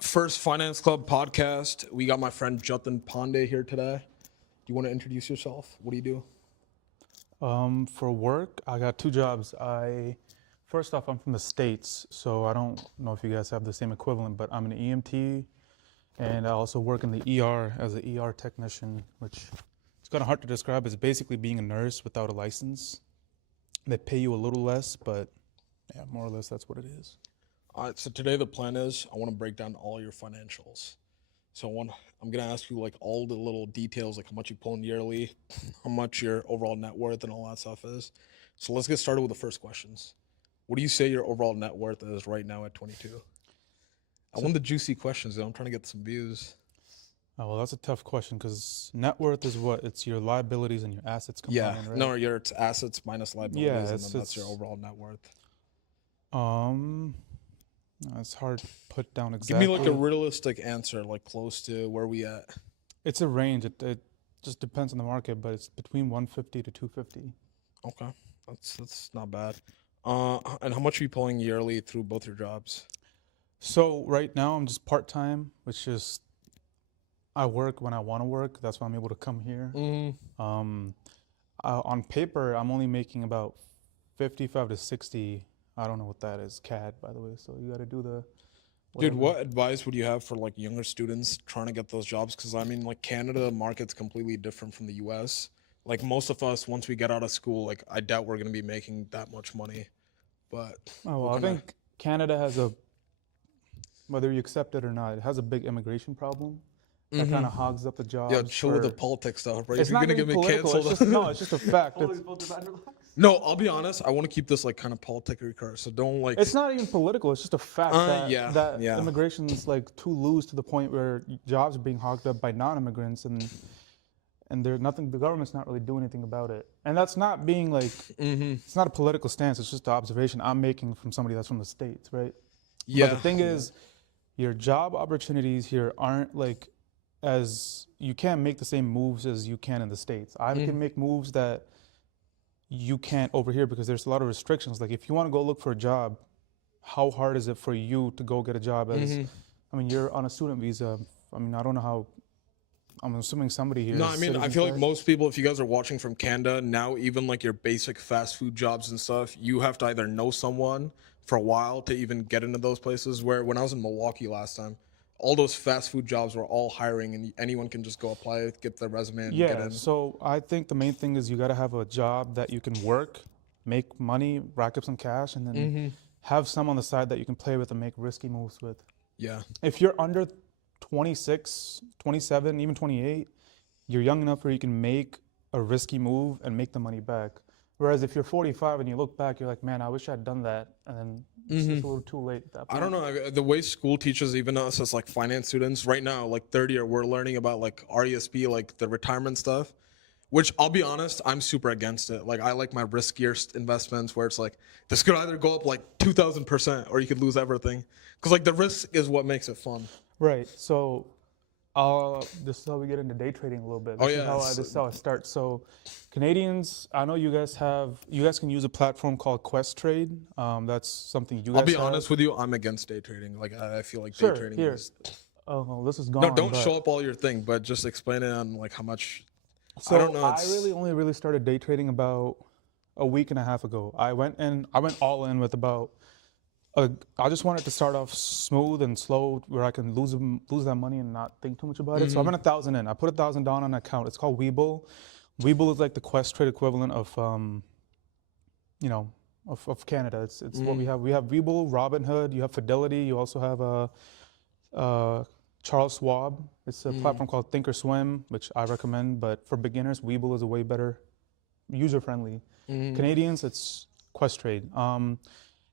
First Finance Club podcast. We got my friend Jatin Pandey here today. Do you want to introduce yourself? What do you do? For work, I got two jobs. First off, I'm from the States, so I don't know if you guys have the same equivalent, but I'm an EMT, and I also work in the ER as an ER technician, which it's kind of hard to describe. It's basically being a nurse without a license. They pay you a little less, but yeah, more or less that's what it is. So today the plan is I want to break down all your financials. So I'm gonna ask you like all the little details, like how much you pull in yearly, how much your overall net worth and all that stuff is. So let's get started with the first questions. What do you say your overall net worth is right now at 22? I So, want the juicy questions though. I'm trying to get some views. well, that's a tough question because net worth is what? It's your liabilities and your assets Yeah, combined, right? no, your it's assets minus liabilities, Yeah, and then that's your overall net worth. um, it's hard to put down Give me like a exactly. realistic answer, like close to where we at. It's a range. It just depends on the market, but it's between 150 to 250. Okay, that's not bad. And how much are you pulling yearly through both your jobs? So right now I'm just part time, which is I work when I want to work. That's why I'm able to come here. Mm, Um, on paper, I'm only making about 55 to 60. I don't know what that is, CAD, by the way. So you got to do the dude, whatever. what advice would you have for like younger students trying to get those jobs? Because I mean, like Canada market's completely different from the U.S. Like most of us, once we get out of school, like I doubt we're gonna be making that much money. But Oh, well, what I kind of think Canada has a, whether you accept it or not, it has a big immigration problem that kind mm-hmm. of hogs up the Yeah, jobs chill with the for. politics stuff, bro. If It's you're not gonna even get me political. It's canceled, just no. It's just a fact. no, I'll be honest. I want to keep this like kind of politically correct. So don't like. It's not even political. It's just a fact that Yeah, that yeah. immigration's like too loose to the point where jobs are being hogged up by non-immigrants, and there's nothing. The government's not really doing anything about it. And that's not being like Mm-hmm. it's not a political stance. It's just an observation I'm making from somebody that's from the States, right? But the Yeah, thing yeah. is, your job opportunities here aren't like as you can't make the same moves as you can in the States. I Mm-hmm. can make moves that you can't over here because there's a lot of restrictions. Like if you want to go look for a job, how hard is it for you to go get a job as, Mm-hmm. I mean, you're on a student visa. I mean, I don't know how, I'm assuming somebody here No, is I mean, I citizens, feel like right? most people, if you guys are watching from Canada now, even like your basic fast food jobs and stuff, you have to either know someone for a while to even get into those places. Where when I was in Milwaukee last time, all those fast food jobs were all hiring, and anyone can just go apply, get their resume, and get Yeah, in. so I think the main thing is you got to have a job that you can work, make money, rack up some cash, and then Mm-hmm. have some on the side that you can play with and make risky moves with. Yeah. If you're under 26, 27, even 28, you're young enough where you can make a risky move and make the money back. Whereas if you're 45 and you look back, you're like, man, I wish I'd done that. And then it's Mm-hmm. just a little too late at that I don't point. know the way school teaches even us as like finance students right now, like third year, we're learning about like RESP, like the retirement stuff. Which I'll be honest, I'm super against it. Like I like my riskier investments where it's like this could either go up like 2,000% or you could lose everything. Because like the risk is what makes it fun. Right. So this is how we get into day trading a little bit. Oh yeah, This is how I start. So Canadians, I know you guys can use a platform called Questrade. That's something you I'll guys be have. honest with you, I'm against day trading. Like I feel like day Sure. trading Here. is Oh, well, this is no. gone, Don't show but up all your thing, but just explain it on like how much. I don't so know. I It's really only really started day trading about a week and a half ago. I went all in with about I just wanted to start off smooth and slow where I can lose that money and not think too much about it. So I went 1,000 in. I put 1,000 down on an account. It's called Webull. Webull is like the Questrade equivalent of you know, of Canada. It's what we have. We have Webull, Robinhood. You have Fidelity. You also have Charles Schwab. It's a platform called Thinkorswim, which I recommend. But for beginners, Webull is a way better, user friendly. Canadians, it's Questrade.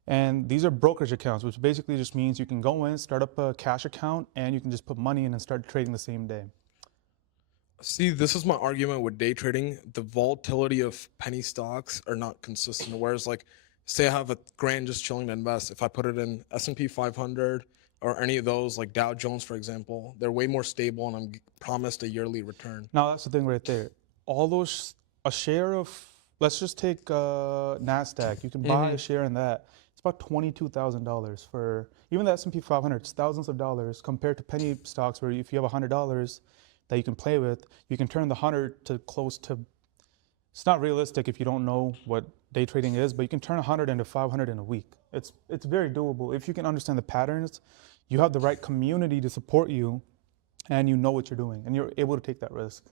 And these are brokerage accounts, which basically just means you can go in, start up a cash account, and you can just put money in and start trading the same day. See, this is my argument with day trading. The volatility of penny stocks are not consistent. Whereas, like, say I have a grand just chilling to invest. If I put it in S&P 500 or any of those, like Dow Jones, for example, they're way more stable, and I'm promised a yearly return. Now that's the thing right there. All those, a share of let's just take Nasdaq. You can buy a share in that. It's about $22,000 for even the S&P 500. It's thousands of dollars compared to penny stocks, where if you have $100 that you can play with, you can turn the 100 to close to. It's not realistic if you don't know what day trading is, but you can turn 100 into 500 in a week. It's very doable if you can understand the patterns. You have the right community to support you, and you know what you're doing, and you're able to take that risk.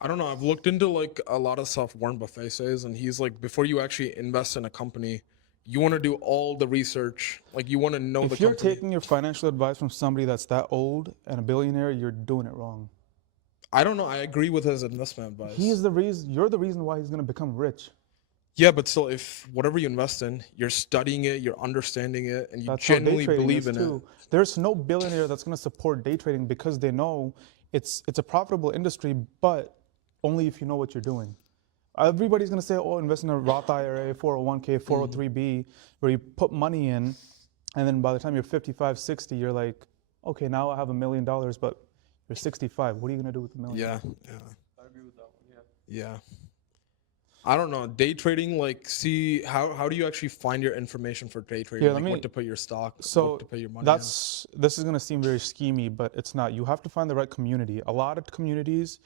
I don't know. I've looked into like a lot of stuff Warren Buffett says, and he's like, before you actually invest in a company, you want to do all the research. Like you want to know the If you're company. taking your financial advice from somebody that's that old and a billionaire, you're doing it wrong. I don't know. I agree with his investment advice. He's the reason. You're the reason why he's going to become rich. Yeah, but still, if whatever you invest in, you're studying it, you're understanding it, and you That's how day genuinely trading believe is in too. it. There's no billionaire that's going to support day trading because they know it's a profitable industry, but only if you know what you're doing. Everybody's going to say, oh, invest in a Roth IRA, 401k, 403b, where you put money in, and then by the time you're 55, 60, you're like, okay, now I have $1 million, but you're 65. What are you going to do with the million? Yeah, yeah, I agree with that one. Yeah. yeah. I don't know. Day trading, like, see, how do you actually find your information for day trading? Yeah, Like, let me- what to put your stock, So what to put your money this is going to seem very schemy, but it's not. You have to find the right community. A lot of communities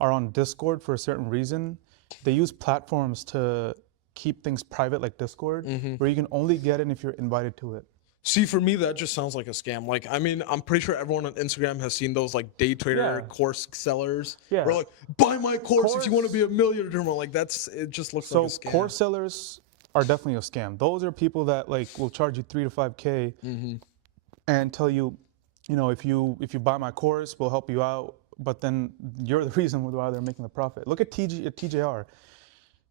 are on Discord for a certain reason. They use platforms to keep things private, like Discord, where you can only get in if you're invited to it. See, for me, that just sounds like a scam. Like, I mean, I'm pretty sure everyone on Instagram has seen those like day trader Yeah. course sellers. Yeah. We're like, buy my course if you want to Course- be a millionaire. Like, it just looks So like a scam. course sellers are definitely a scam. Those are people that like will charge you 3 to 5K and tell you, you know, if you buy my course, we'll help you out. But then you're the reason why they're making the profit. Look at TJR.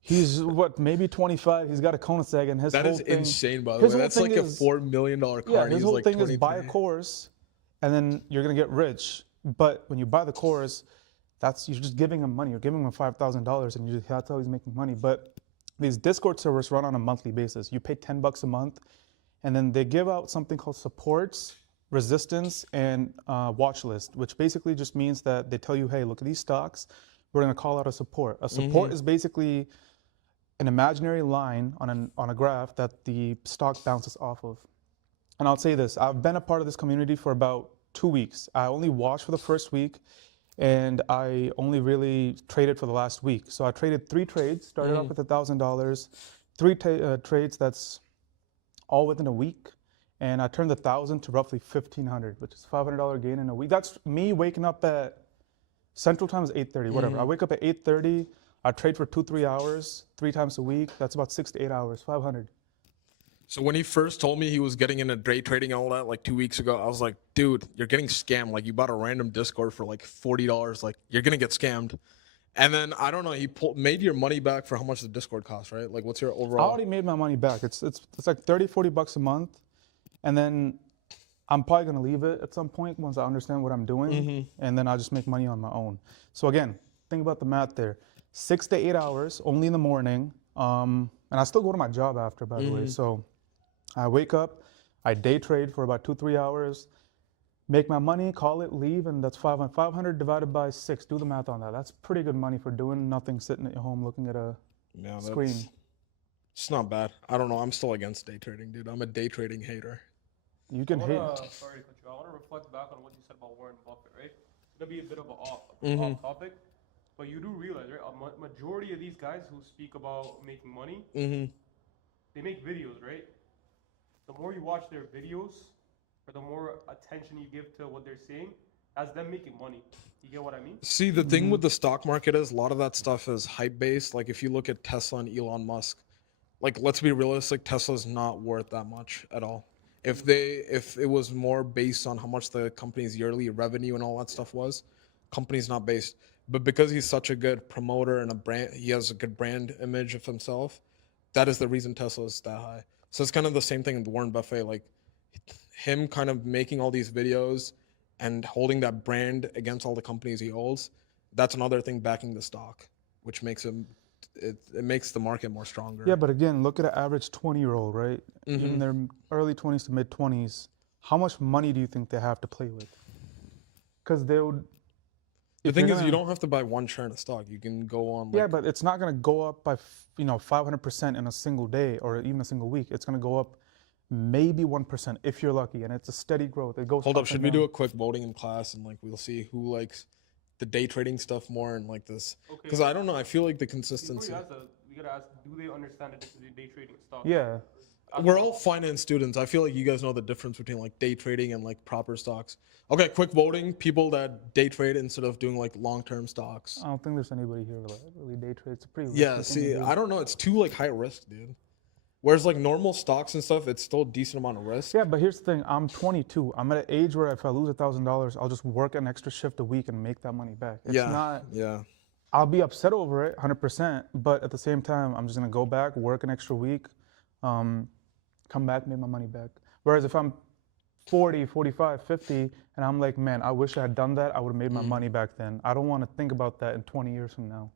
He's what, maybe 25. He's got a Koenigsegg, and his That whole is thing, insane, by the his way. whole That's like thing a is- $4 million car. Yeah, and his he's whole like thing is buy a 23. course, and then you're gonna get rich. But when you buy the course, you're just giving him money. You're giving him $5,000, and that's how he's making money. But these Discord servers run on a monthly basis. You pay $10 a month, and then they give out something called supports, resistance, and watch list, which basically just means that they tell you, hey, look at these stocks. We're gonna call out a support. A support is basically an imaginary line on a graph that the stock bounces off of. And I'll say this, I've been a part of this community for about 2 weeks. I only watched for the first week, and I only really traded for the last week. So I traded 3 trades, started off with $1,000, 3 trades that's all within a week. And I turned the 1,000 to roughly 1,500, which is $500 gain in a week. That's me waking up at Central Time is 8:30, whatever. I wake up at 8:30. I trade for 2-3 hours, 3 times a week. That's about 6 to 8 hours, 500. So when he first told me he was getting into day trading and all that, like 2 weeks ago, I was like, dude, you're getting scammed. Like, you bought a random Discord for like $40. Like, you're gonna get scammed. And then I don't know, he made your money back for how much the Discord costs, right? Like, what's your I overall? already made my money back. It's like 30, 40 bucks a month. And then I'm probably gonna leave it at some point once I understand what I'm doing. And then I'll just make money on my own. So again, think about the math there. 6 to 8 hours only in the morning. And I still go to my job after, by the way. So I wake up, I day trade for about 2-3 hours, make my money, call it, leave, and that's 500. 500 divided by 6. Do the math on that. That's pretty good money for doing nothing, sitting at your home looking at a Yeah, that's, screen. it's not bad. I don't know. I'm still against day trading, dude. I'm a day trading hater. You can hate. Sorry to cut you. I want to reflect back on what you said about Warren Buffett, right? It's gonna be a bit of an off topic, but you do realize, right? A majority of these guys who speak about making money, they make videos, right? The more you watch their videos, or the more attention you give to what they're saying, that's them making money. You get what I mean? See, the thing with the stock market is a lot of that stuff is hype based. Like, if you look at Tesla and Elon Musk, like, let's be realistic, Tesla's not worth that much at all. If it was more based on how much the company's yearly revenue and all that stuff was, company's not based. But because he's such a good promoter and a brand, he has a good brand image of himself. That is the reason Tesla is that high. So it's kind of the same thing with Warren Buffett, like him kind of making all these videos and holding that brand against all the companies he holds. That's another thing backing the stock, which makes it makes the market more stronger. Yeah, but again, look at an average 20-year-old, right? In their early 20s to mid 20s, how much money do you think they have to play with? Because The if thing you're is, you gonna- don't have to buy one share in a stock. You can go on. Like, yeah, but it's not gonna go up by 500% in a single day or even a single week. It's gonna go up maybe 1% if you're lucky, and it's a steady growth. It goes. hold up, and should we do down. a quick voting in class and like we'll see who likes the day trading stuff more and like this? Okay. Because I don't know. I feel like the Before consistency. you ask that, we gotta ask: do they understand the difference between day trading and stock? Yeah. We're all finance students. I feel like you guys know the difference between like day trading and like proper stocks. Okay, quick voting. People that day trade instead of doing like long-term stocks. I don't think there's anybody here that really day trade. It's a pretty Yeah, risky thing to see, do. I don't know. It's too like high risk, dude. Whereas like normal stocks and stuff, it's still a decent amount of risk. Yeah, but here's the thing. I'm 22. I'm at an age where if I lose $1,000, I'll just work an extra shift a week and make that money back. It's Yeah, not. yeah. I'll be upset over it, 100%. But at the same time, I'm just gonna go back, work an extra week, come back, make my money back. Whereas if I'm 40, 45, 50, and I'm like, man, I wish I had done that. I would have made my money back then. I don't want to think about that in 20 years from now.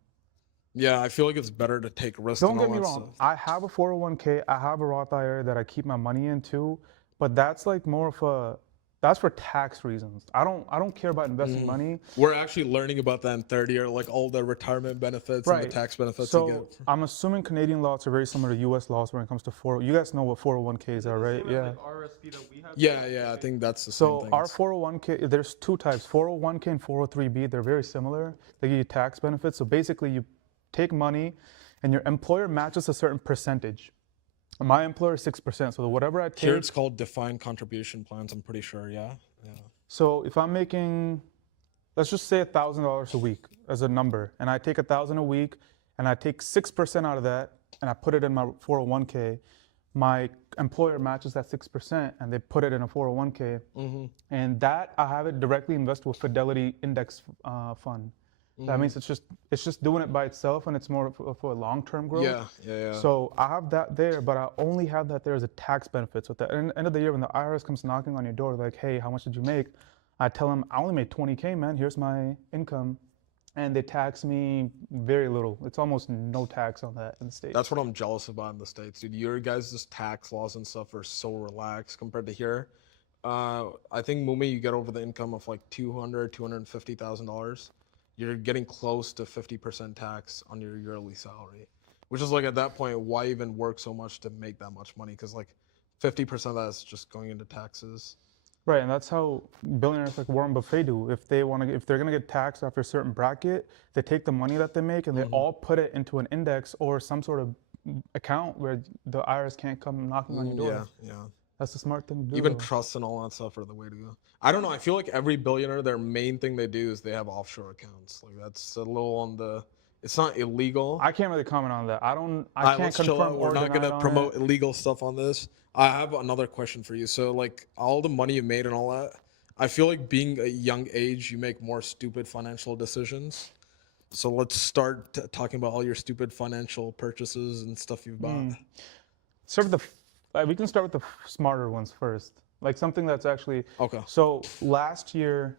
Yeah, I feel like it's better to take risks. Don't and get all me that wrong. stuff. I have a 401k. I have a Roth IRA that I keep my money into, but that's like more of a that's for tax reasons. I don't care about investing money. We're actually learning about that in third year, like all the retirement benefits and the Right. tax benefits So you get. I'm assuming Canadian laws are very similar to U.S. laws when it comes to You guys know what 401ks are, right? Same as, Yeah. like RSP that we have. Yeah, yeah, I think that's the same So thing. our 401k, there's two types, 401k and 403b. They're very similar. They give you tax benefits. So basically, you take money, and your employer matches a certain percentage. My employer is 6%. So whatever I Here take. it's called defined contribution plans. I'm pretty sure. Yeah, yeah. So if I'm making, let's just say $1,000 a week as a number, and I take 1,000 a week, and I take 6% out of that, and I put it in my 401k, my employer matches that 6%, and they put it in a 401k, and that I have it directly invested with Fidelity Index Fund. That means it's just doing it by itself, and it's more for a long-term growth. Yeah, yeah, yeah. So I have that there, but I only have that there as a tax benefit. So at the end of the year, when the IRS comes knocking on your door, like, hey, how much did you make? I tell them, I only made 20K, man. Here's my income. And they tax me very little. It's almost no tax on that in the States. That's what I'm jealous about in the States, dude. Your guys' tax laws and stuff are so relaxed compared to here. I think Mumi, you get over the income of like $250,000, you're getting close to 50% tax on your yearly salary, which is like at that point, why even work so much to make that much money? Because like 50% of that is just going into taxes. Right, and that's how billionaires like Warren Buffett do. If they're gonna get taxed after a certain bracket, they take the money that they make and they all put it into an index or some sort of account where the IRS can't come knocking on your door. Yeah, yeah. That's the smart thing to do. Even though. trusts and all that stuff are the way to go. I don't know. I feel like every billionaire, their main thing they do is they have offshore accounts. Like that's a little on the. It's not illegal. I can't really comment on that. I Alright, can't let's chill confirm out. We're or not deny gonna on promote it. illegal stuff on this. I have another question for you. So like all the money you made and all that, I feel like being a young age, you make more stupid financial decisions. So let's start talking about all your stupid financial purchases and stuff you've bought. Start with we can start with the smarter ones first. Like something that's actually. Okay. So last year,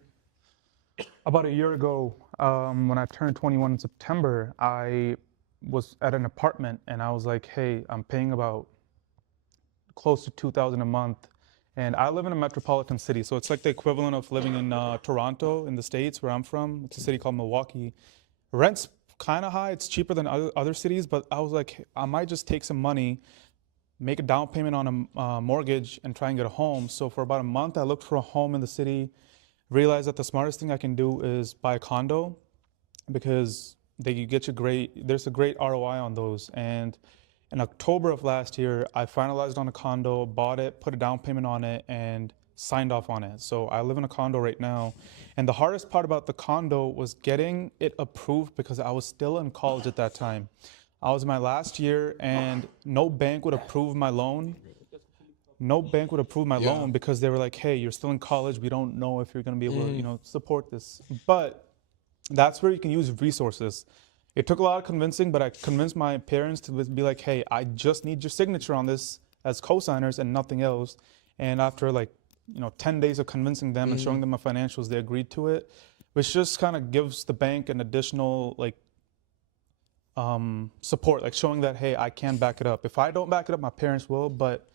about a year ago, when I turned 21 in September, I was at an apartment and I was like, hey, I'm paying about close to $2,000 a month. And I live in a metropolitan city, so it's like the equivalent of living in Toronto in the States where I'm from. It's a city called Milwaukee. Rent's kind of high. It's cheaper than other cities, but I was like, I might just take some money, make a down payment on a mortgage and try and get a home. So for about a month, I looked for a home in the city, realized that the smartest thing I can do is buy a condo because there's a great ROI on those. And in October of last year, I finalized on a condo, bought it, put a down payment on it, and signed off on it. So I live in a condo right now. And the hardest part about the condo was getting it approved because I was still in college at that time. I was in my last year and no bank would approve my loan. No bank would approve my loan because they were like, hey, you're still in college. We don't know if you're going to be able to, support this. But that's where you can use resources. It took a lot of convincing, but I convinced my parents to be like, hey, I just need your signature on this as co-signers and nothing else. And after 10 days of convincing them and showing them my financials, they agreed to it, which just kind of gives the bank an additional support, like showing that, hey, I can back it up. If I don't back it up, my parents will, but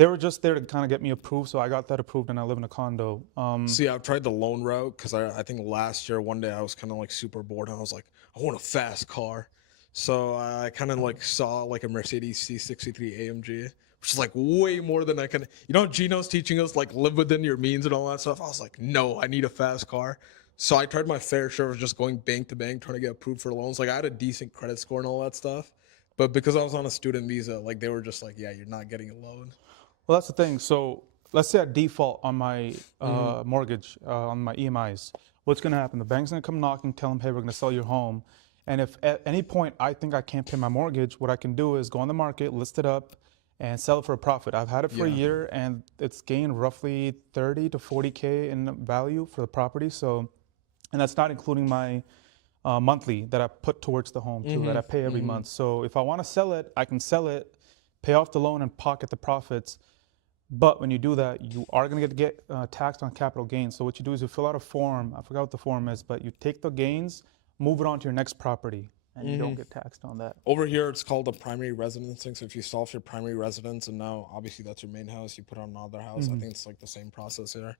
They were just there to kind of get me approved, so I got that approved, and I live in a condo. See, I've tried the loan route because I think last year, one day I was kind of like super bored and I was like, I want a fast car. So I kind of like saw like a Mercedes C63 AMG, which is like way more than I can. You know, Gino's teaching us like live within your means and all that stuff. I was like, no, I need a fast car. So I tried my fair share of just going bank to bank, trying to get approved for loans. Like I had a decent credit score and all that stuff. But because I was on a student visa, like they were just like, yeah, you're not getting a loan. Well, that's the thing. So let's say I default on my mortgage, on my EMIs. What's going to happen? The bank's going to come knocking, tell them, hey, we're going to sell your home. And if at any point I think I can't pay my mortgage, what I can do is go on the market, list it up, and sell it for a profit. I've had it for a year, and it's gained roughly 30 to 40K in value for the property. So, and that's not including my monthly that I put towards the home too, that I pay every month. So if I want to sell it, I can sell it, pay off the loan, and pocket the profits. But when you do that, you are going to get taxed on capital gains. So what you do is you fill out a form. I forgot what the form is, but you take the gains, move it on to your next property, and you don't get taxed on that. Over here, it's called a primary residence thing. So if you sell off your primary residence and now obviously that's your main house, you put on another house. I think it's like the same process here.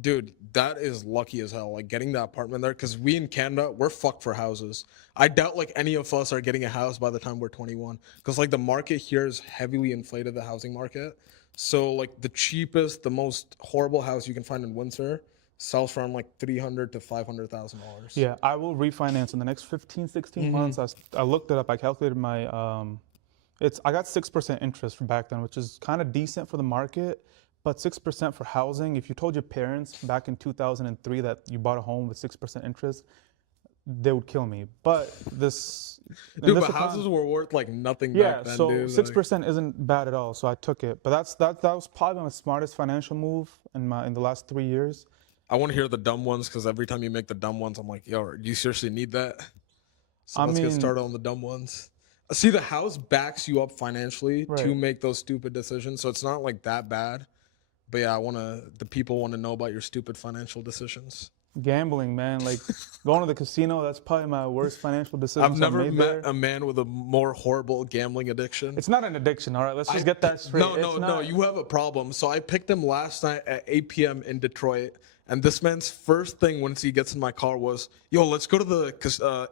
Dude, that is lucky as hell. Like getting that apartment there, because we in Canada, we're fucked for houses. I doubt like any of us are getting a house by the time we're 21, because like the market here is heavily inflated, the housing market. So like the cheapest, the most horrible house you can find in Windsor sells from like $300,000 to $500,000. Yeah, I will refinance in the next 15, 16 months. I looked it up. I calculated my, I got 6% interest from back then, which is kind of decent for the market, but 6% for housing. If you told your parents back in 2003 that you bought a home with 6% interest, they would kill me. But this, dude, but houses were worth like nothing back then, so dude. 6% isn't bad at all. So I took it. But that was probably my smartest financial move in the last 3 years. I want to hear the dumb ones, because every time you make the dumb ones, I'm like, yo, do you seriously need that? So let's get started on the dumb ones. See, the house backs you up financially to make those stupid decisions, so it's not like that bad. But yeah, the people want to know about your stupid financial decisions. Gambling, man. Like going to the casino, that's probably my worst financial decision. I've never met a man with a more horrible gambling addiction. It's not an addiction, all right? Let's just get that straight. No, you have a problem. So I picked him last night at 8 p.m. in Detroit, and this man's first thing once he gets in my car was, yo, let's go to the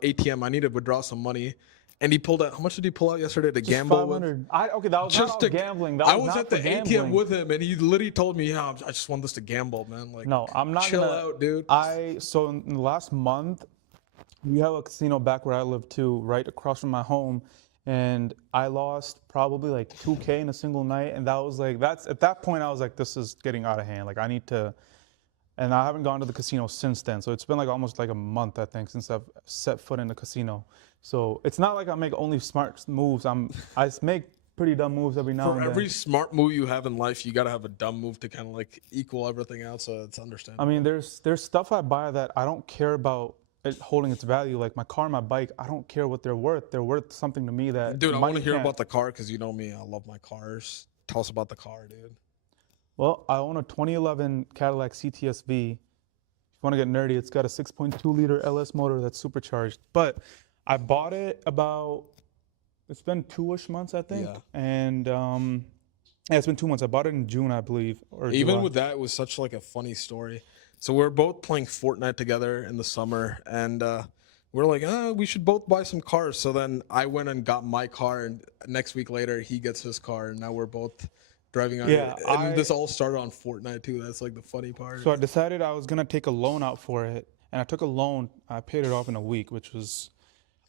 ATM. I need to withdraw some money. And he pulled out, how much did he pull out yesterday to gamble with? Okay, that was just not gambling. I was at the ATM with him, and he literally told me, yeah, I just want this to gamble, man. Like, no, I'm not chill out, dude. So in the last month, we have a casino back where I live too, right across from my home. And I lost probably like 2K in a single night. And that was like, at that point, I was like, this is getting out of hand. Like, I need to. And I haven't gone to the casino since then. So it's been like almost like a month, I think, since I've set foot in the casino. So it's not like I make only smart moves. I make pretty dumb moves every now and then. For every smart move you have in life, you got to have a dumb move to kind of like equal everything out. So it's understandable. I mean, there's stuff I buy that I don't care about it holding its value. Like my car, my bike, I don't care what they're worth. They're worth something to me that. Dude, I want to hear about the car, because you know me. I love my cars. Tell us about the car, dude. Well, I own a 2011 Cadillac CTS-V. If you want to get nerdy, it's got a 6.2 liter LS motor that's supercharged. But I bought it it's been 2-ish months, I think. Yeah. And it's been 2 months. I bought it in June, I believe. Or Even July. with that, it was such like a funny story. So we're both playing Fortnite together in the summer, and we're like, we should both buy some cars. So then I went and got my car, and next week later he gets his car, and now we're both driving on it. And this all started on Fortnite too. That's like the funny part. So I decided I was going to take a loan out for it. And I took a loan. I paid it off in a week, which was,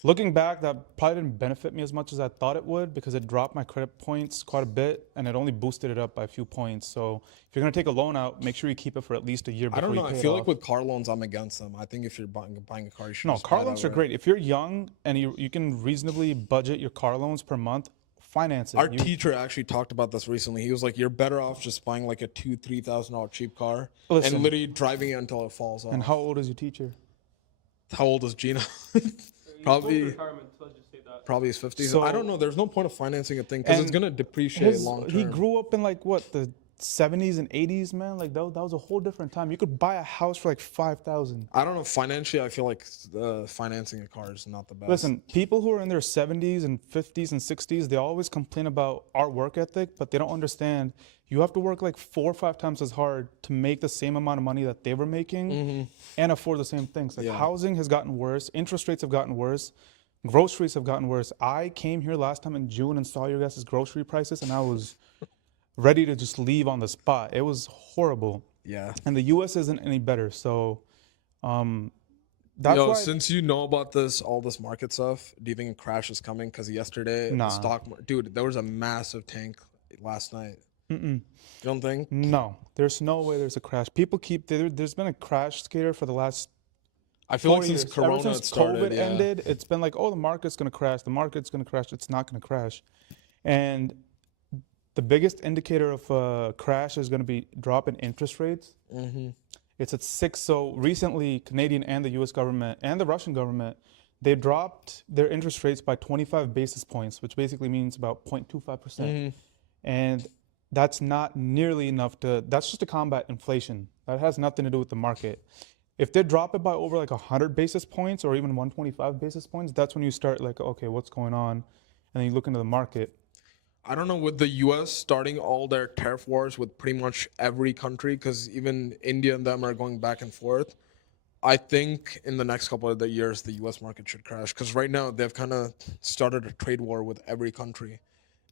looking back, that probably didn't benefit me as much as I thought it would, because it dropped my credit points quite a bit, and it only boosted it up by a few points. So if you're going to take a loan out, make sure you keep it for at least a year before you pay it off. I don't know. I feel like with car loans, I'm against them. I think if you're buying a car, you should. No, just car buy loans that are way. great. If you're young and you can reasonably budget your car loans per month, finance it. Our teacher actually talked about this recently. He was like, you're better off just buying like a $2,000-$3,000 cheap car and literally driving it until it falls off. And how old is your teacher? How old is Gino? Probably his 50s. So, I don't know. There's no point of financing a thing because it's going to depreciate long term. He grew up in like what, the 70s and 80s, man. Like that was a whole different time. You could buy a house for like 5,000. I don't know. Financially, I feel like financing a car is not the best. Listen, people who are in their 70s and 50s and 60s, they always complain about our work ethic, but they don't understand you have to work like 4 or 5 times as hard to make the same amount of money that they were making and afford the same things. Like Yeah. housing has gotten worse, interest rates have gotten worse, groceries have gotten worse. I came here last time in June and saw your guys' grocery prices, and I was ready to just leave on the spot. It was horrible. Yeah. And the US isn't any better. So that's Yo, why since you know about all this market stuff, do you think a crash is coming? Because yesterday, Nah. the stock dude, there was a massive tank last night. You don't think? no, there's no way there's a crash. People keep there's been a crash scare for the last I feel 4 like since years. Corona Ever since had started, COVID yeah. ended, it's been like, oh, the market's gonna crash. The market's gonna crash. It's not gonna crash. And the biggest indicator of a crash is gonna be drop in interest rates. It's at 6. So recently, Canadian and the U.S. government and the Russian government, they dropped their interest rates by 25 basis points, which basically means about 0.25%. And that's not nearly enough that's just to combat inflation. That has nothing to do with the market. If they drop it by over like 100 basis points or even 125 basis points, that's when you start like, okay, what's going on? And then you look into the market. I don't know, with the U.S. starting all their tariff wars with pretty much every country, because even India and them are going back and forth. I think in the next couple of the years, the U.S. market should crash, because right now they've kind of started a trade war with every country.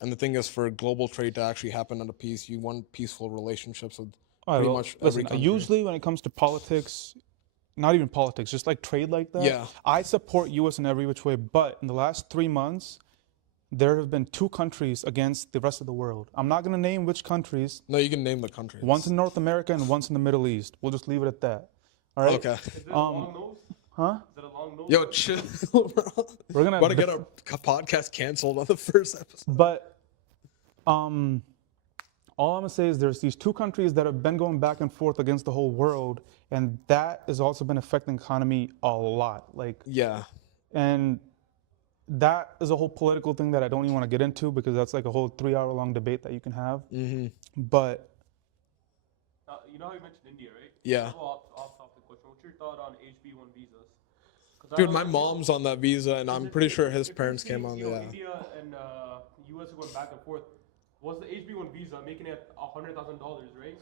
And the thing is, for global trade to actually happen at a peace, you want peaceful relationships with All right, pretty well, much every listen, country. usually when it comes to politics, not even politics, just like trade like that, Yeah. I support U.S. in every which way. But in the last 3 months, there have been 2 countries against the rest of the world. I'm not going to name which countries. No, you can name the countries. One's in North America and one's in the Middle East. We'll just leave it at that. All right. Okay. Is it a long nose? Huh? Is it a long nose? Yo, chill, bro. We're gonna About to get our podcast canceled on the first episode. But all I'm gonna say is there's these 2 countries that have been going back and forth against the whole world, and that has also been affecting the economy a lot. Like, Yeah. and that is a whole political thing that I don't even want to get into because that's like a whole 3-hour-long debate that you can have. But You know how you mentioned India, right? Yeah. Off-topic question. What's your thought on HB1 visas? 'Cause I Dude, know my that mom's on that visa, and I'm pretty sure his if parents you're came on. saying, Yeah. India and US are going back and forth. Was the HB1 visa making it $100,000, right?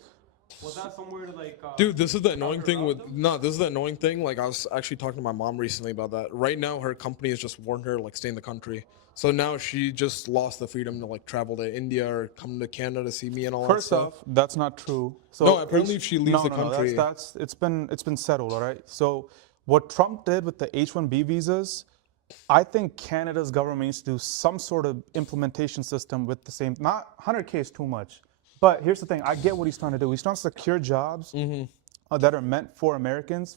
Was that somewhere to like? Dude, this is the annoying counter thing around with them? no. This is the annoying thing. Like, I was actually talking to my mom recently about that. Right now, her company has just warned her like stay in the country. So now she just lost the freedom to like travel to India or come to Canada to see me and all that first stuff. off, that's not true. So No, apparently if she leaves the no, country- that's it's been settled, all right? So what Trump did with the H-1B visas, I think Canada's government needs to do some sort of implementation system with the same, not 100K is too much. But here's the thing, I get what he's trying to do. He's trying to secure jobs that are meant for Americans,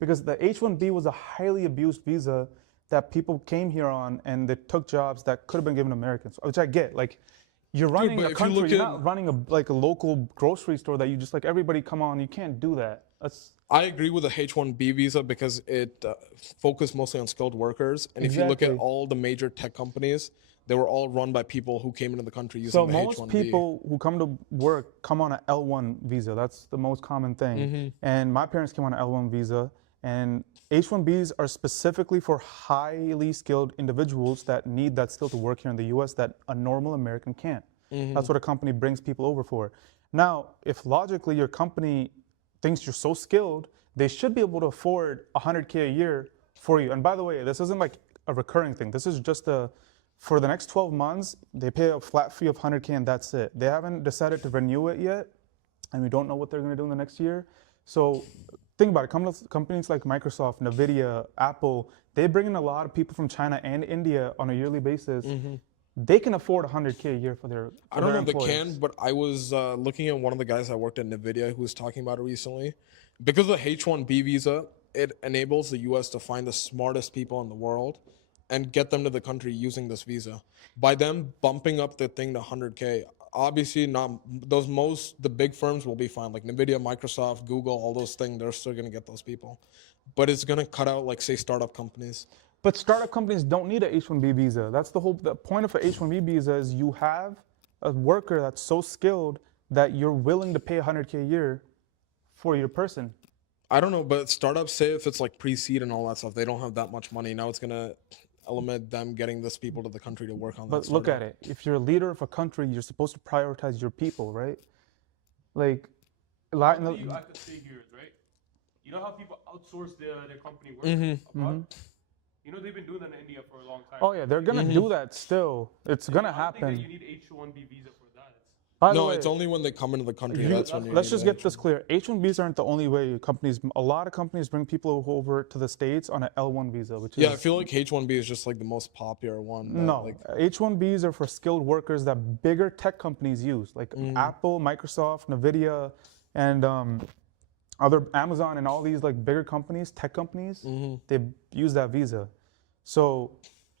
Because the H-1B was a highly abused visa that people came here on and they took jobs that could have been given to Americans, which I get. Like, you're running but a if you country, look you're at- not running a local grocery store that you just like, everybody come on, you can't do that. That's I agree with the H-1B visa because it focused mostly on skilled workers. And if you look at Exactly. all the major tech companies, they were all run by people who came into the country using So the most H-1B. people who come to work come on an L1 visa. That's the most common thing. And my parents came on an L1 visa. And H-1Bs are specifically for highly skilled individuals that need that skill to work here in the U.S. that a normal American can't. That's what a company brings people over for. Now, if logically your company thinks you're so skilled, they should be able to afford $100K a year for you. And by the way, this isn't like a recurring thing. This is just for the next 12 months, they pay a flat fee of $100K and that's it. They haven't decided to renew it yet, and we don't know what they're going to do in the next year. So think about it. Companies like Microsoft, NVIDIA, Apple, they bring in a lot of people from China and India on a yearly basis. They can afford $100K a year for their I don't know if they employees. can, but I was looking at one of the guys that worked at NVIDIA who was talking about it recently. Because of the H-1B visa, it enables the U.S. to find the smartest people in the world and get them to the country using this visa. By them bumping up the thing to 100K, obviously not the big firms will be fine, like NVIDIA, Microsoft, Google, all those things, they're still going to get those people. But it's going to cut out, like, say, startup companies. But startup companies don't need an H-1B visa. That's the point of an H-1B visa is you have a worker that's so skilled that you're willing to pay 100K a year for your person. I don't know, but startups say if it's like pre-seed and all that stuff, they don't have that much money. Now it's gonna eliminate them getting this people to the country to work on that. But look at it. If you're a leader of a country, you're supposed to prioritize your people, right? Like, Latin. One thing I could say here is, right, you know how people outsource their company work abroad? You know they've been doing that in India for a long time. Oh yeah, they're gonna do that still. It's gonna I don't think that happen. you need H-1B visa for that. By the No, way, it's only when they come into the country. That's when you let's need just the get this clear. H-1Bs aren't the only way companies. A lot of companies bring people over to the States on an L-1 visa, which is Yeah, I feel like H-1B is just like the most popular one. that, no. Like, H-1Bs are for skilled workers that bigger tech companies use, like Apple, Microsoft, Nvidia, and other Amazon and all these like bigger companies, tech companies. They use that visa. So,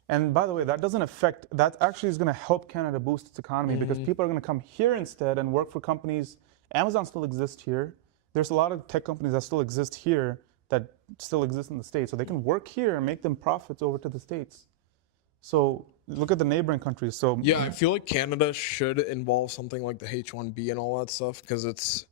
and by the way, that doesn't affect. That actually is going to help Canada boost its economy because people are going to come here instead and work for companies. Amazon still exists here. There's a lot of tech companies that still exist here that still exist in the States. So they can work here and make them profits over to the States. So look at the neighboring countries. So yeah, I feel like Canada should involve something like the H-1B and all that stuff because it's.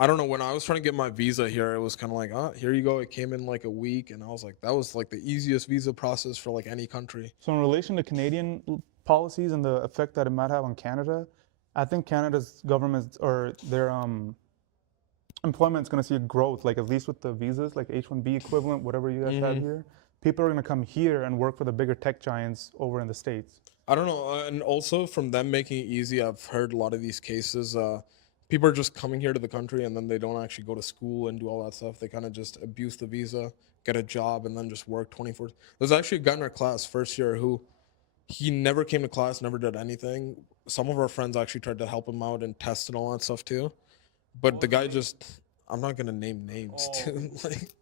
I don't know, when I was trying to get my visa here, it was kind of like, here you go. It came in like a week, and I was like, that was like the easiest visa process for like any country. So in relation to Canadian policies and the effect that it might have on Canada, I think Canada's government or their employment is going to see a growth, like at least with the visas, like H-1B equivalent, whatever you guys have here. People are going to come here and work for the bigger tech giants over in the States. I don't know, and also from them making it easy, I've heard a lot of these cases. People are just coming here to the country and then they don't actually go to school and do all that stuff. They kind of just abuse the visa, get a job, and then just work 24. There's actually a guy in our class first year who he never came to class, never did anything. Some of our friends actually tried to help him out and test and all that stuff too. But the guy just, I'm not gonna name names, dude. Like,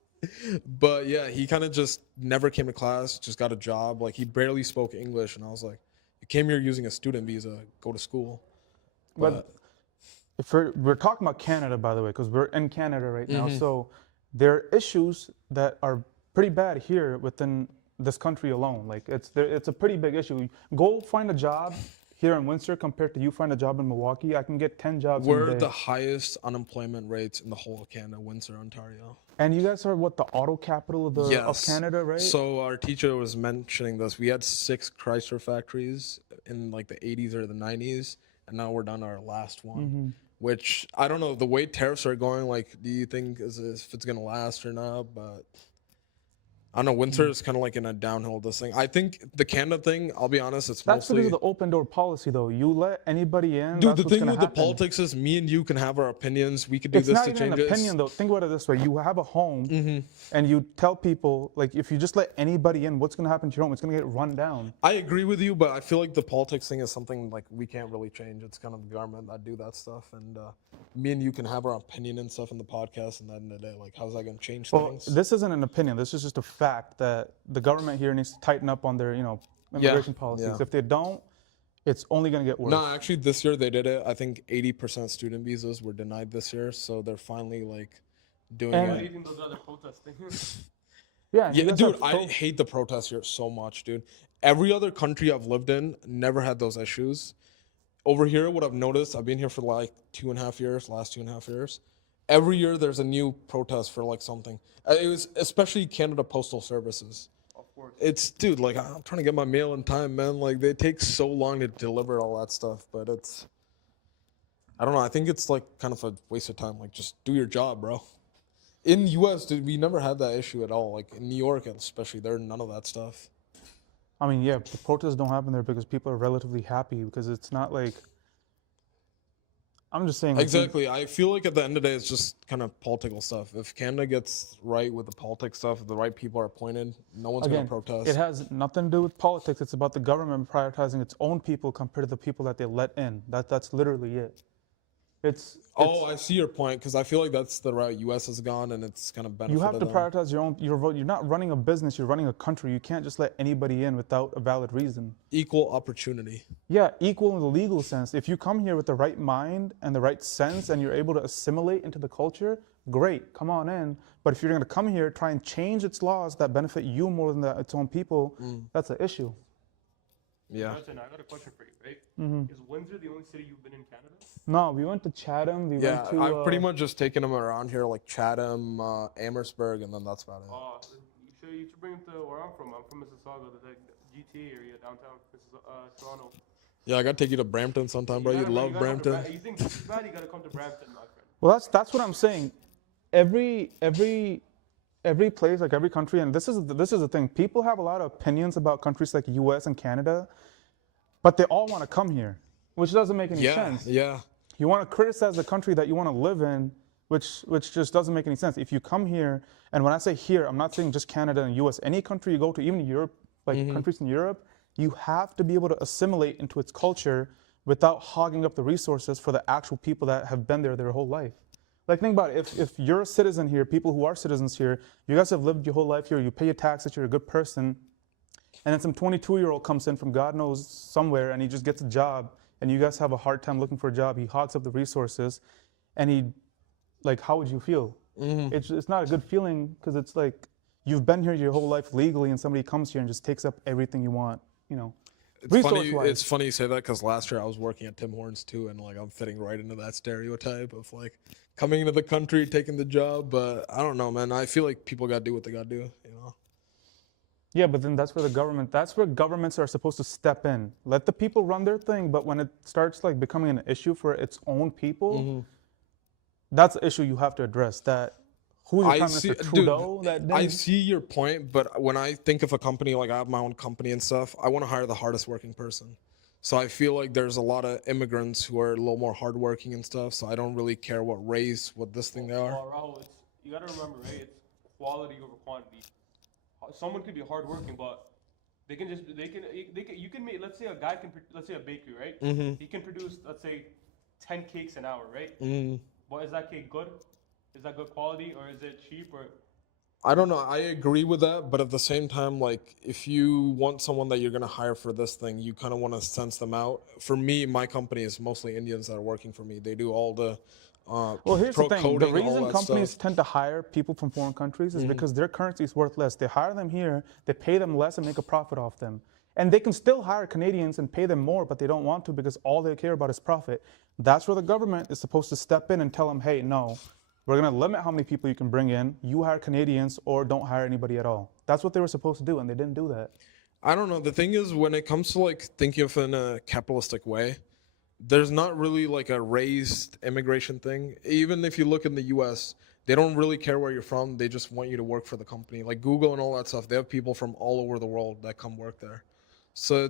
but yeah, he kind of just never came to class, just got a job. Like he barely spoke English, and I was like, you came here using a student visa, go to school. But if we're talking about Canada, by the way, because we're in Canada right now, so there are issues that are pretty bad here within this country alone. Like it's a pretty big issue. Go find a job here in Windsor compared to you find a job in Milwaukee. I can get 10 jobs in a We're day. the highest unemployment rates in the whole of Canada, Windsor, Ontario. And you guys are what, the auto capital of Canada, right? So our teacher was mentioning this. We had 6 Chrysler factories in like the 80s or the 90s, and now we're down to our last one. Which I don't know, the way tariffs are going, like, do you think if it's gonna last or not? But I don't know, Windsor is kind of like in a downhill this thing. I think the Canada thing, I'll be honest, it's That's mostly. because of the open door policy, though. You let anybody in. Dude, that's the what's thing gonna with the happen. politics is me and you can have our opinions. We could do It's this not to even change an it. opinion, though. Think about it this way: you have a home, and you tell people, like, if you just let anybody in, what's gonna happen to your home? It's gonna get run down. I agree with you, but I feel like the politics thing is something like we can't really change. It's kind of the government that do that stuff, and me and you can have our opinion and stuff in the podcast. And at the end of the day, like, how's that gonna change Well, things? this isn't an opinion. This is just a fact that the government here needs to tighten up on their, immigration policies. yeah. If they don't, it's only gonna get worse. No, actually, this year they did it. I think 80% student visas were denied this year, so they're finally like doing And- What do it. you think those other protesting? Yeah, you Yeah, guys dude, have I hate the protests here so much, dude. Every other country I've lived in never had those issues. Over here, what I've noticed, I've been here for like 2.5 years, last 2.5 years. Every year there's a new protest for like something. It was especially Canada Postal Services. Of course. It's, dude, like, I'm trying to get my mail in time, man. Like, they take so long to deliver all that stuff, but it's, I don't know. I think it's like kind of a waste of time. Like, just do your job, bro. In U.S., dude, we never had that issue at all. Like, in New York, especially, there's none of that stuff. I mean, yeah, the protests don't happen there because people are relatively happy because it's not like. I'm just saying. Like, Exactly. I feel like at the end of the day, it's just kind of political stuff. If Canada gets right with the politics stuff, if the right people are appointed, no one's going Again, to protest. it has nothing to do with politics. It's about the government prioritizing its own people compared to the people that they let in. That's literally it. It's Oh, I see your point, because I feel like that's the route U.S. has gone, and it's kind of you benefited have to them. prioritize your own. You're not running a business. You're running a country. You can't just let anybody in without a valid reason. Equal opportunity. Yeah, equal in the legal sense. If you come here with the right mind and the right sense, and you're able to assimilate into the culture, great, come on in. But if you're going to come here, try and change its laws that benefit you more than its own people, that's an issue. Yeah. Justin, I got a question for you, right? Mm-hmm. Is Windsor the only city you've been in Canada? No, we went to Chatham. We Yeah, went to. I've pretty much just taken them around here, like Chatham, Amherstburg, and then that's about it. You should bring him to where I'm from. I'm from Mississauga, the GTA area, downtown Toronto. Yeah, I gotta take you to Brampton sometime, bro. You'd love Brampton. You think this is bad? You gotta come to Brampton, my friend. Well, that's what I'm saying. Every place, like every country, and this is the thing. People have a lot of opinions about countries like U.S. and Canada, but they all want to come here, which doesn't make any Yeah, sense. yeah. You want to criticize the country that you want to live in, which just doesn't make any sense. If you come here, and when I say here, I'm not saying just Canada and U.S. Any country you go to, even Europe, like countries in Europe, you have to be able to assimilate into its culture without hogging up the resources for the actual people that have been there their whole life. Like, think about it. If you're a citizen here, people who are citizens here, you guys have lived your whole life here, you pay your taxes, you're a good person, and then some 22-year-old comes in from God knows somewhere and he just gets a job, and you guys have a hard time looking for a job, he hogs up the resources, and like, how would you feel? It's not a good feeling, because it's like, you've been here your whole life legally, and somebody comes here and just takes up everything you want, you know. It's funny you say that, because last year I was working at Tim Hortons too, and like I'm fitting right into that stereotype of like coming into the country, taking the job. But I don't know, man. I feel like people gotta do what they gotta do, you know. Yeah, but then that's where governments are supposed to step in. Let the people run their thing, but when it starts like becoming an issue for its own people, that's the issue you have to address. That who's your Prime Minister, Trudeau? I see your point, but when I think of a company, like I have my own company and stuff, I want to hire the hardest working person. So I feel like there's a lot of immigrants who are a little more hardworking and stuff. So I don't really care what race, what this thing they are. Well, Rahul, you gotta remember, right? It's quality over quantity. Someone could be hardworking, but you can make, let's say let's say a bakery, right? He can produce, let's say, 10 cakes an hour, right? But is that cake good? Is that good quality, or is it cheap? Or I don't know. I agree with that, but at the same time, like if you want someone that you're gonna hire for this thing, you kind of want to sense them out. For me, my company is mostly Indians that are working for me. They do all the well, here's the thing. coding, The all reason that companies stuff. tend to hire people from foreign countries is because their currency is worth less. They hire them here, they pay them less and make a profit off them. And they can still hire Canadians and pay them more, but they don't want to because all they care about is profit. That's where the government is supposed to step in and tell them, hey, no, we're going to limit how many people you can bring in. You hire Canadians or don't hire anybody at all. That's what they were supposed to do, and they didn't do that. I don't know. The thing is, when it comes to like thinking of it in a capitalistic way, there's not really like a raised immigration thing. Even if you look in the US, they don't really care where you're from. They just want you to work for the company. Like Google and all that stuff, they have people from all over the world that come work there. So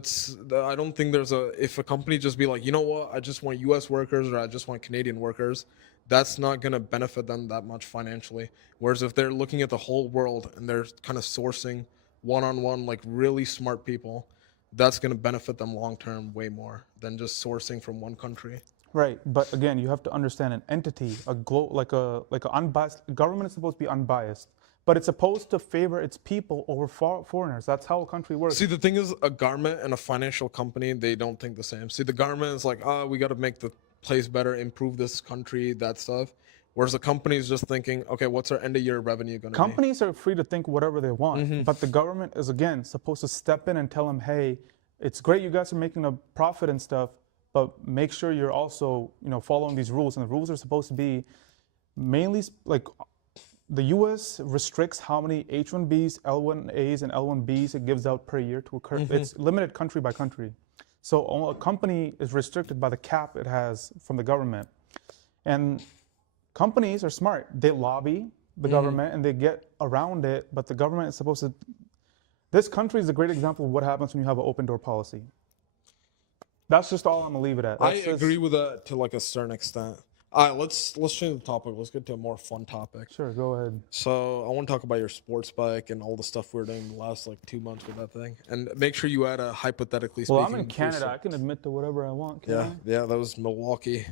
I don't think if a company just be like, you know what, I just want US workers or I just want Canadian workers, that's not going to benefit them that much financially. Whereas if they're looking at the whole world and they're kind of sourcing one-on-one, like really smart people, that's going to benefit them long-term way more than just sourcing from one country. Right, but again, you have to understand an entity, like a unbiased government is supposed to be unbiased, but it's supposed to favor its people over foreigners. That's how a country works. See, the thing is, a government and a financial company, they don't think the same. See, the government is like, we got to make the place better, improve this country, that stuff. Whereas the company is just thinking, okay, what's our end of year revenue going to be? Companies are free to think whatever they want, but the government is, again, supposed to step in and tell them, hey, it's great you guys are making a profit and stuff, but make sure you're also, following these rules. And the rules are supposed to be mainly like the U.S. restricts how many H-1Bs, L-1As, and L-1Bs it gives out per year to occur. It's limited country by country. So a company is restricted by the cap it has from the government. And companies are smart. They lobby the government and they get around it, but the government is supposed to. This country is a great example of what happens when you have an open door policy. That's just all I'm gonna leave it at. I agree with that to like a certain extent. All right, let's change the topic. Let's get to a more fun topic. Sure, go ahead. So I want to talk about your sports bike and all the stuff we're doing the last like 2 months with that thing, and make sure you add a hypothetically speaking. Well, I'm in Canada. I can admit to whatever I want. Yeah, that was Milwaukee.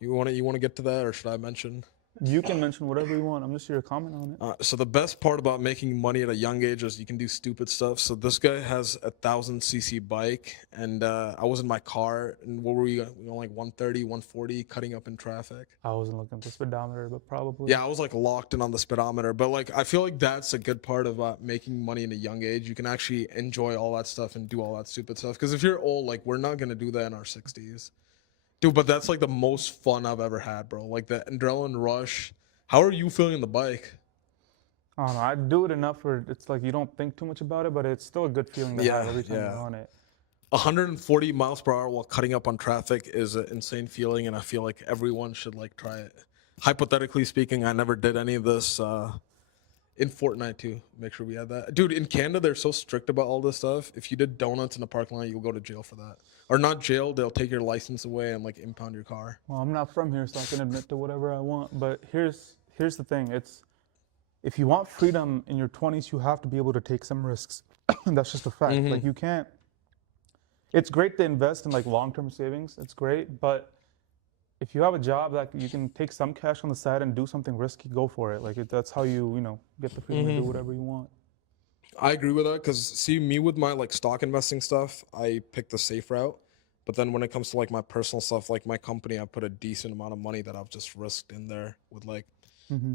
You want to get to that, or should I mention? You can mention whatever you want. I'm just here to comment on it. So the best part about making money at a young age is you can do stupid stuff. So this guy has a 1,000cc bike, and I was in my car, and what were we on, like 130, 140, cutting up in traffic. I wasn't looking at the speedometer, but probably. Yeah, I was like locked in on the speedometer, but like I feel like that's a good part about making money in a young age. You can actually enjoy all that stuff and do all that stupid stuff. Because if you're old, like we're not gonna do that in our 60s. Dude, but that's like the most fun I've ever had, bro. Like the adrenaline rush. How are you feeling the bike? I don't know. I do it enough where it's like you don't think too much about it, but it's still a good feeling to have every time you're on it. 140 miles per hour while cutting up on traffic is an insane feeling, and I feel like everyone should like try it. Hypothetically speaking, I never did any of this in Fortnite too. Make sure we had that. Dude, in Canada, they're so strict about all this stuff. If you did donuts in a parking lot, you'll go to jail for that. Or not jail, they'll take your license away and like impound your car. Well, I'm not from here, so I can admit to whatever I want. But here's the thing: it's if you want freedom in your 20s, you have to be able to take some risks. That's just a fact. Like you can't. It's great to invest in like long-term savings. It's great, but if you have a job that you can take some cash on the side and do something risky, go for it. Like that's how you get the freedom to do whatever you want. I agree with that because see me with my like stock investing stuff, I pick the safe route. But then when it comes to like my personal stuff, like my company, I put a decent amount of money that I've just risked in there with like,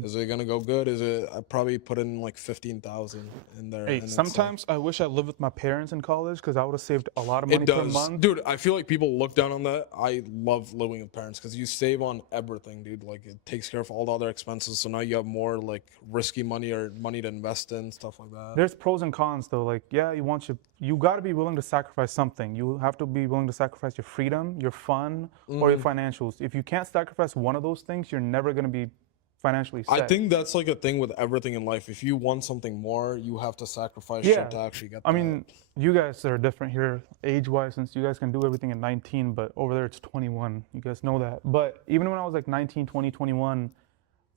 is it gonna go good? Is it? I probably put in like 15,000 in there. Hey, and sometimes I wish I lived with my parents in college because I would have saved a lot of money it per does, month. dude. I feel like people look down on that. I love living with parents because you save on everything, dude. Like it takes care of all the other expenses. So now you have more like risky money or money to invest in stuff like that. There's pros and cons though. Like, yeah, you got to be willing to sacrifice something. You have to be willing to sacrifice your freedom, your fun, or your financials. If you can't sacrifice one of those things, you're never going to be financially set. I think that's like a thing with everything in life. If you want something more, you have to sacrifice Yeah. shit to actually get I that. mean, you guys are different here age-wise since you guys can do everything at 19, but over there it's 21. You guys know that. But even when I was like 19, 20, 21,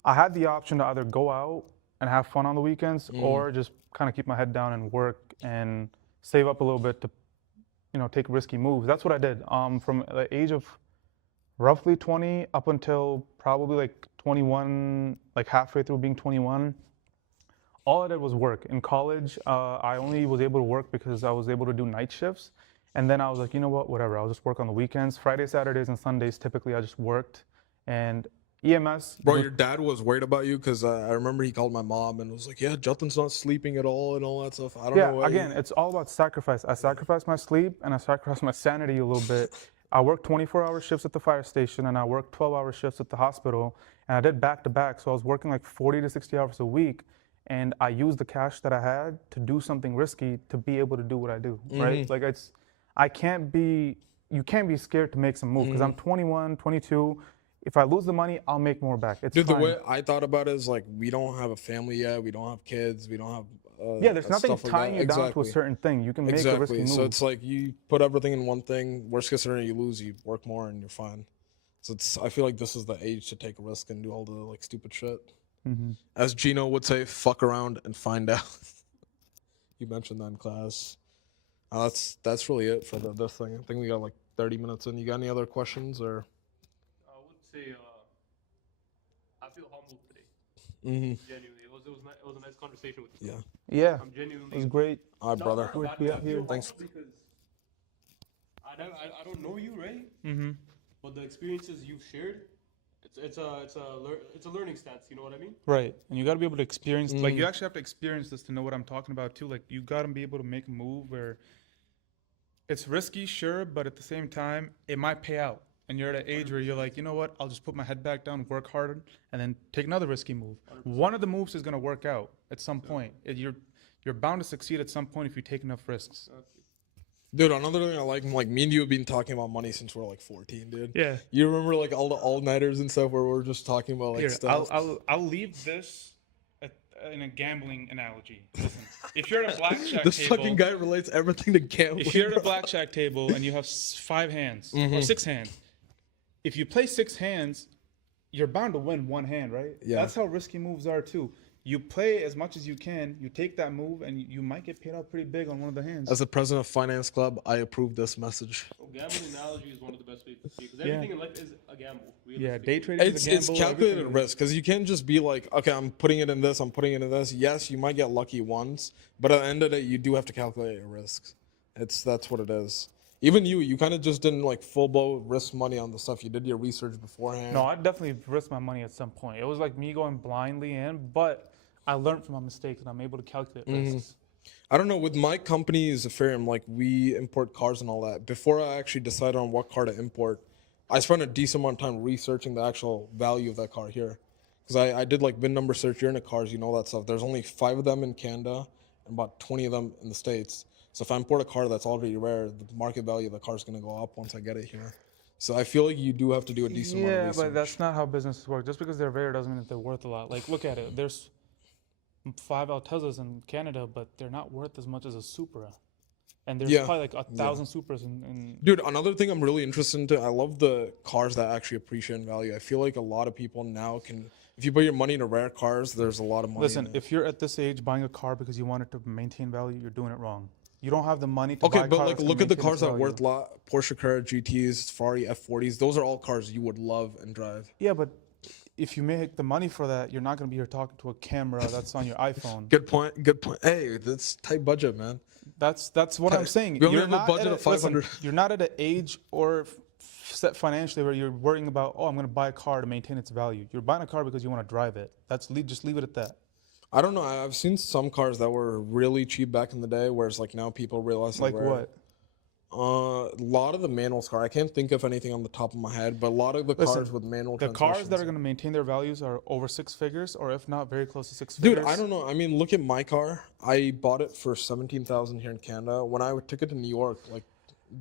I had the option to either go out and have fun on the weekends or just kind of keep my head down and work and save up a little bit to, take risky moves. That's what I did. From the age of roughly 20 up until probably like 21, like halfway through being 21, all I did was work. In college, I only was able to work because I was able to do night shifts. And then I was like, you know what, whatever, I'll just work on the weekends. Fridays, Saturdays, and Sundays, typically I just worked. And EMS. Bro, your dad was worried about you because I remember he called my mom and was like, yeah, Justin's not sleeping at all and all that stuff. I don't know why. Again, it's all about sacrifice. I sacrificed my sleep and I sacrificed my sanity a little bit. I worked 24-hour shifts at the fire station and I worked 12-hour shifts at the hospital. And I did back to back. So I was working like 40 to 60 hours a week. And I used the cash that I had to do something risky to be able to do what I do, right? Like you can't be scared to make some move because I'm 21, 22. If I lose the money, I'll make more back. It's Dude, fine. the way I thought about it is like, we don't have a family yet. We don't have kids. We don't have. There's nothing stuff like tying that. you down to a Exactly. certain thing. You can make a risky move. So it's like you put everything in one thing. Worst case scenario, you lose. You work more and you're fine. So I feel like this is the age to take a risk and do all the like stupid shit. As Gino would say, fuck around and find out. You mentioned that in class. That's really it for this thing. I think we got like 30 minutes in. You got any other questions or? I would say I feel humbled today. Genuinely, it was a nice conversation with you. Yeah. Yeah, I'm genuinely. it was great. All right, brother. Good to be out here. Thanks. Because I don't know you, right? Mm-hmm. But the experiences you've shared, it's a learning stance. You know what I mean? Right, and you got to be able to experience. Like you actually have to experience this to know what I'm talking about too. Like you got to be able to make a move where it's risky, sure, but at the same time, it might pay out. And you're at an age where you're like, you know what? I'll just put my head back down, work harder, and then take another risky move. 100%. One of the moves is going to work out at some point. You're bound to succeed at some point if you take enough risks. Dude, another thing I like me and you have been talking about money since we're like 14, dude. Yeah. You remember like all the all-nighters and stuff where we're just talking about like Here, stuff? I'll leave this in a gambling analogy. Listen, if you're at a blackjack This table, fucking guy relates everything to gambling. if you're at a bro. blackjack table and you have 5 hands or 6 hands, if you play 6 hands, you're bound to win 1 hand, right? Yeah. That's how risky moves are too. You play as much as you can. You take that move, and you might get paid out pretty big on one of the hands. As the president of Finance Club, I approve this message. So gambling analogy is one of the best ways to see because Yeah. everything in life is a gamble. Yeah, realistically. day trading is a It's gamble. calculated everything is. risk because you can't just be like, okay, I'm putting it in this, I'm putting it in this. Yes, you might get lucky once, but at the end of the day, you do have to calculate your risks. That's what it is. Even you kind of just didn't like full blow risk money on the stuff. You did your research beforehand. No, I definitely risked my money at some point. It was like me going blindly in, but I learned from my mistakes and I'm able to calculate risks. I don't know. With my company is Ethereum, like we import cars and all that. Before I actually decided on what car to import, I spent a decent amount of time researching the actual value of that car here, because I did like VIN number search unit cars, all that stuff. There's only 5 of them in Canada and about 20 of them in the States. So if I import a car that's already rare, the market value of the car is going to go up once I get it here. So I feel like you do have to do a decent amount of Yeah, research. but that's not how businesses work. Just because they're rare doesn't mean that they're worth a lot. Like, look at it. There's 5 Altezas in Canada, but they're not worth as much as a Supra. And there's Yeah. probably like 1,000 Supras in Dude, another thing I'm really interested into, I love the cars that actually appreciate in value. I feel like a lot of people now can, if you put your money into rare cars, there's a lot of money. Listen, in it. if you're at this age buying a car because you want it to maintain value, you're doing it wrong. You don't have the money to buy Okay, a but car like that's gonna look at the maintain cars its that are value. worth a lot. Porsche Carrera GTs, Ferrari F40s. Those are all cars you would love and drive. Yeah, but if you make the money for that, you're not going to be here talking to a camera that's on your iPhone. Good point. Good point. Hey, that's tight budget, man. That's what I'm saying. We only You're have a not budget at of 500. listen, you're not at an age or set financially where you're worrying about, oh, I'm going to buy a car to maintain its value. You're buying a car because you want to drive it. Just leave it at that. I don't know. I've seen some cars that were really cheap back in the day, whereas like now people realize Like they're what? A lot of the manuals car. I can't think of anything on the top of my head, but a lot of the Listen, cars with manual The cars transmissions. that are going to maintain their values are over 6 figures, or if not, very close to 6 Dude, figures. I don't know. I mean, look at my car. I bought it for 17,000 here in Canada. When I took it to New York, like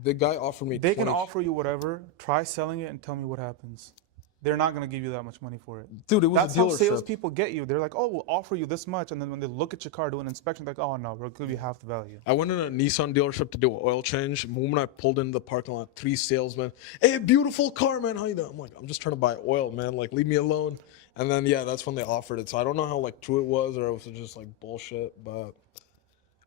the guy offered me. They can 20 offer you whatever. Try selling it and tell me what happens. They're not going to give you that much money for it. Dude, it was That's a how dealership. salespeople get you. They're like, oh, we'll offer you this much. And then when they look at your car, do an inspection, like, oh, no, we'll give you half the value. I went in a Nissan dealership to do an oil change. The moment I pulled into the parking lot, 3 salesmen. Hey, beautiful car, man. How you doing? I'm like, I'm just trying to buy oil, man. Like, leave me alone. And then yeah, that's when they offered it. So I don't know how like true it was or if it was just like bullshit. But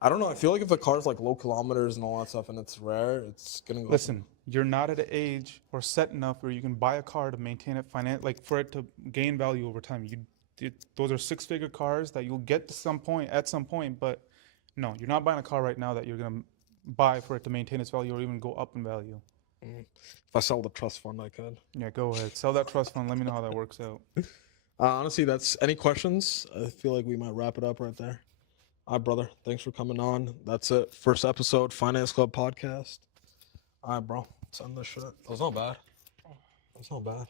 I don't know. I feel like if the car's like low kilometers and all that stuff and it's rare, it's gonna go. Listen, you're not at an age or set enough where you can buy a car to maintain it like for it to gain value over time. Those are 6-figure cars that you'll get to at some point, but no, you're not buying a car right now that you're gonna buy for it to maintain its value or even go up in value. If I sell the trust fund, I could. Yeah, go ahead. Sell that trust fund. Let me know how that works out. Honestly, that's any questions. I feel like we might wrap it up right there. All right, brother. Thanks for coming on. That's it. First episode, Finance Club podcast. All right, bro. Let's end this shit. That was not bad. That's not bad.